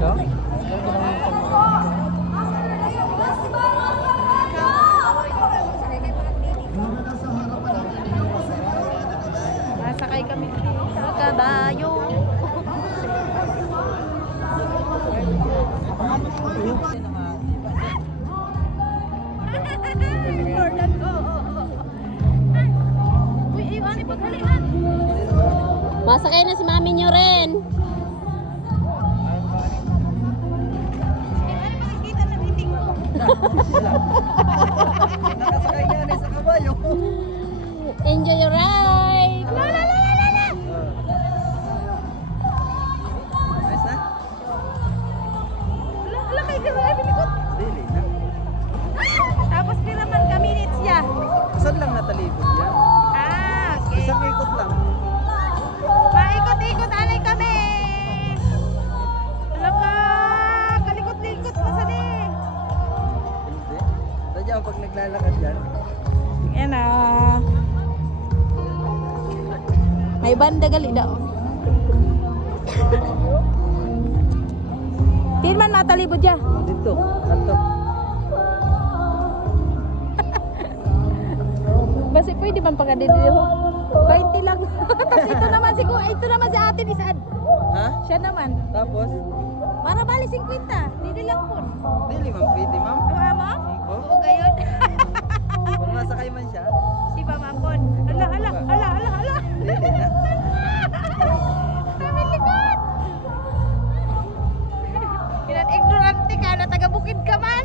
No? Masakay kami sa kabayo. Uy, ayun, ipaghalian. Masakay na si mami nyo rin. Ano makikita ng iting mo? Nakasakay nga na sa kabayo. Enjoy your ride. La la la la la. Ayos na? Ala kay gawin likod. Dili na. Tapos pinaman ka minutes ya. Saan lang natalibod yan? Ah, okay. Isang ikot lang. Maikot-ikot alay kami. Alam ka, kalikot-likot pa sa ni. Hindi. Sadya pag naglalakad yan. Yan ah. May banda gali daw. Di man matalibod ya. Dito. Kanto. Basi pwede man pagkadito. 20 lang. Ito naman si ate ni Saad. Ha? Siya naman. Tapos? Para bali 50. Dili lang po. Dili ma'am. Pwede ma'am. Ano mo? Opo. Oo, gayon. Kung masakay man siya. Si Pamapon. Hala. Dili na. Sabi likod. Ilan ignorante ka na taga-bukid ka man.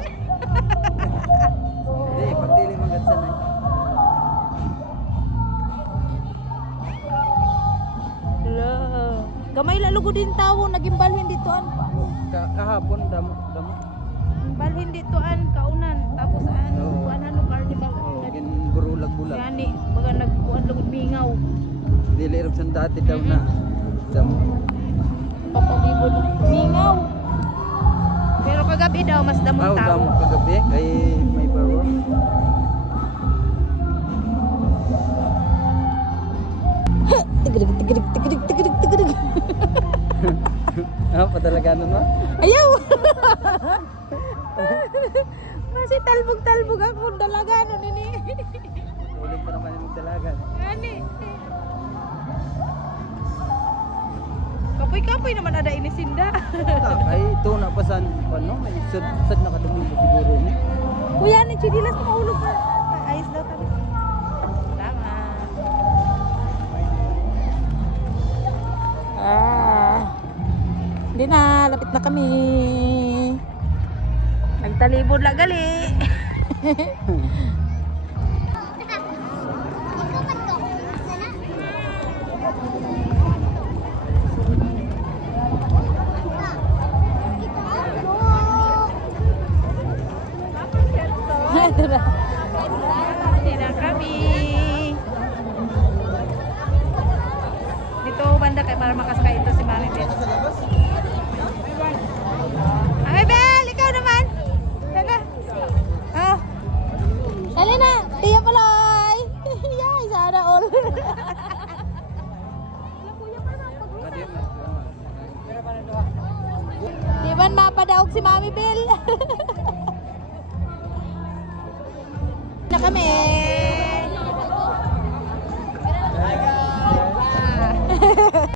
Hindi. Pag dili man gatsan ay. Hala. Gamay lalugo din tawo. Naging balhin ditoan. Kahapon damo. Balhin ditoan. Kaunan. Tapos Oo. ano carnival. Oh, gin burulag-bulag. Yani, baga nagkuhan lugod mingaw. Dili rog san dati daw na. Damo. Papalibod mingaw. Pero kagabi daw mas damong Aw tao. damo kagabi kay may power. Tigirig. Ah, padalaganon mo? Ayaw! Masih talbog-talbog ako dalaga no nini. Ulit pa naman yung dalagan. Ani. Kapoy-kapoy naman ada ini Sinda. Ay, ito na pasan ano, may sad na kadumog siguro ni. Kuya ni Chidilas mahulog pa. Ayos daw tabi. Salamat. Hindi na, lapit na kami. Nagtalibod lang gali. Hindi na kami. Dito banda kayo para makasakay ito si Mami Bel. Mami Bel, ikaw naman. Tara. Oh. Dali na, tiya paloy. Yay, sana all. Di man mapadaog si Mami Bel.